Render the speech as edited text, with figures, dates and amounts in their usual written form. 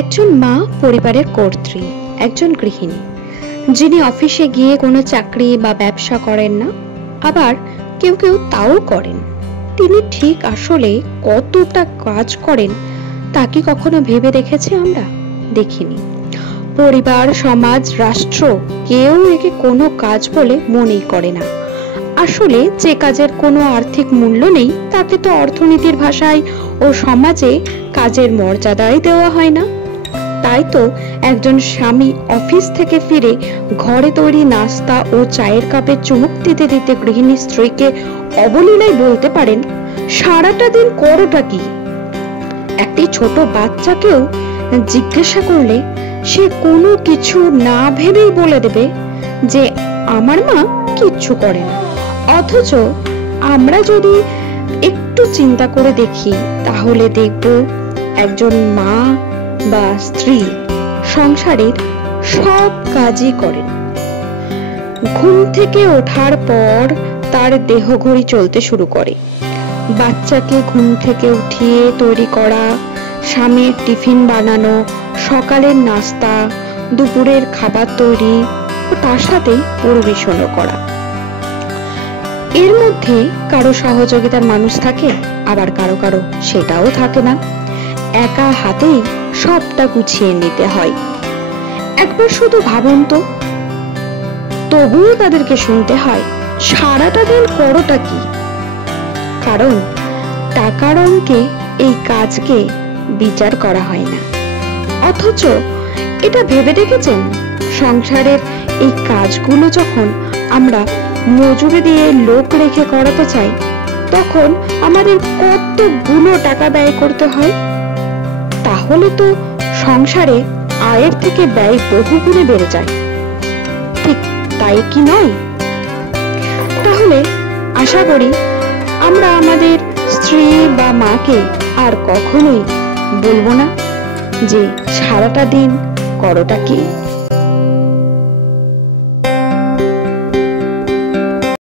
একজন মা পরিবারের কর্ত্রী, একজন গৃহিণী, যিনি অফিসে গিয়ে কোনো চাকরি বা ব্যবসা করেন না, আবার কেউ কেউ তাও করেন। তিনি ঠিক আসলে কতটা কাজ করেন তা কি কখনো ভেবে দেখেছি আমরা? দেখিনি। পরিবার, সমাজ, রাষ্ট্র কেউ একে কোনো কাজ বলে মনেই করে না। আসলে যে কাজের কোনো আর্থিক মূল্য নেই তাকে তো অর্থনীতির ভাষায় ও সমাজে কাজের মর্যাদাই দেওয়া হয় না। তাই তো একজন স্বামী অফিস থেকে ফিরে ঘরে তৈরি নাস্তা ও চায়ের কাপে চুমুক দিতে দিতে গৃহিণী স্ত্রীকে অবলীলায় বলতে পারেন, সারাটা দিন করোটা কি? একটি ছোট বাচ্চাকেও জিজ্ঞাসা করলে সে কোনো কিছু না ভেবেই বলে দেবে যে আমার মা কিচ্ছু করে না। অথচ আমরা যদি একটু চিন্তা করে দেখি তাহলে দেখব একজন মা বা স্ত্রী সংসারের সব কাজই করেন। ঘুম থেকে ওঠার পর তার দেহঘড়ি চলতে শুরু করে, বাচ্চাকে ঘুম থেকে উঠিয়ে তৈরি করা, স্বামীর টিফিন বানানো, সকালের নাস্তা, দুপুরের খাবার তৈরি ও তার সাথে পরিবেশনও করা। এর মধ্যে কারো সহযোগিতার মানুষ থাকে, আবার কারো কারো সেটাও থাকে না। একা হাতেই সবটা গুছিয়ে নিতে হয়। একবার শুধু ভাবুন তো, তবুও তাদেরকে শুনতে হয় সারাটা দিন করোটা কি? কারণ টাকার অঙ্কে এই কাজকে বিচার করা হয় না। অথচ এটা ভেবে দেখেছেন, সংসারের এই কাজগুলো যখন আমরা মজুরি দিয়ে লোক রেখে করাতে চাই তখন আমাদের কতগুলো টাকা ব্যয় করতে হয়। তাহলে তো সংসারে আয়ের থেকে ব্যয় বহুগুণে বেড়ে যায়, ঠিক তাই কি নয়? তাহলে আশা করি আমরা আমাদের স্ত্রী বা মাকে আর কখনোই বলবো না যে সারাটা দিন করোটা কি।